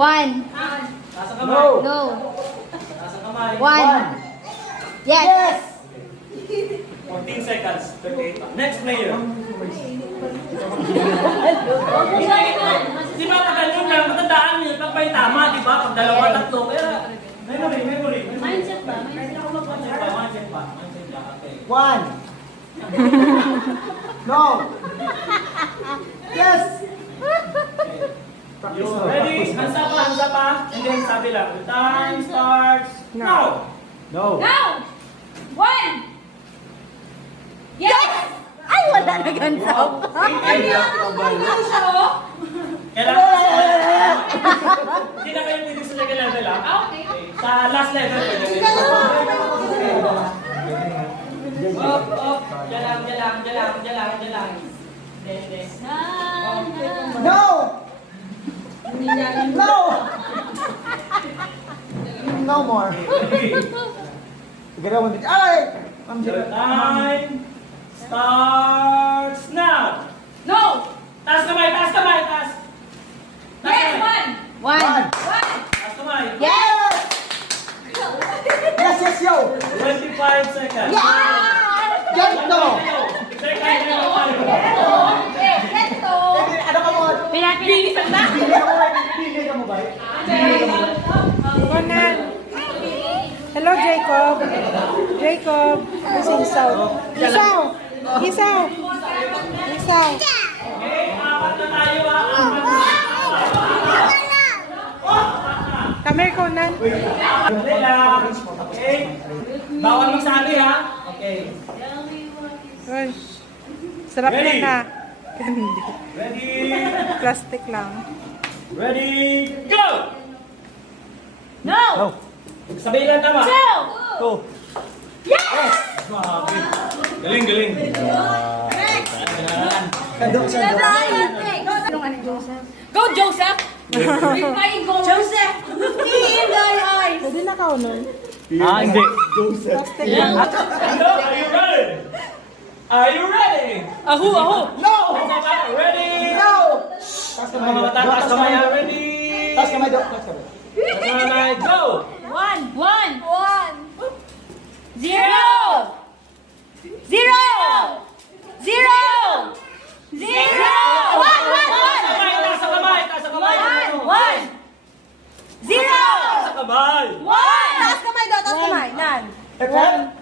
One. Taas ang kamay. No. Taas ang kamay. One. Yes. 14 seconds. 38. Next player. Di ba pag ganyan lang, matandaan nyo, pag may tama, di ba? Pag dalawa, tatlo, kaya memory. Mindset ba? Mindset ako Mindset pa. Okay. One. No. Yes. You ready? Hands up, and then sabi lang, the time starts now. No. Now! One! Yes! Ay, wala na gansa pa. Hindi na kayo pwede sa second level, ha? Okay. Sa last level, pwede. Up. Jalang. Des. No. No. No more. Ganawan din. Ay! Time starts now. No! Taas kamay. Yes, one! One. Taas kamay. Yes. Yes, yo. 25 seconds. Ganto. Second level. Ito! Ano ka mo? Pinisan na! Pili ka mo ba? Conan. Hello, Jacob. Jacob. Si Isaw. Isaw. Okay, apat na tayo, ha? Come here, Conan. Dali lang. Okay. Bawal magsabi, ha? Okay. Uy. Sarap Ready? na. Candy. Ready? Plastic lang. Ready? Go! No! Sabihin lang tama. Two! Go. Yes! Grabe. Galing. Kadok sa Go, Joseph! Replying go, Joseph! In thy eyes! Pwede na ka, nun. Hindi. Plastic lang. Are you ready? Ahu! No. Ready? No. Taas kamay, ha? Ready? Taas kamay, Dok. Taas kamay. Taas kamay, go! One! Zero. One. Taas ang kamay. One. Zero. Taas ang kamay. One. Taas kamay daw, taas kamay. Nan. One.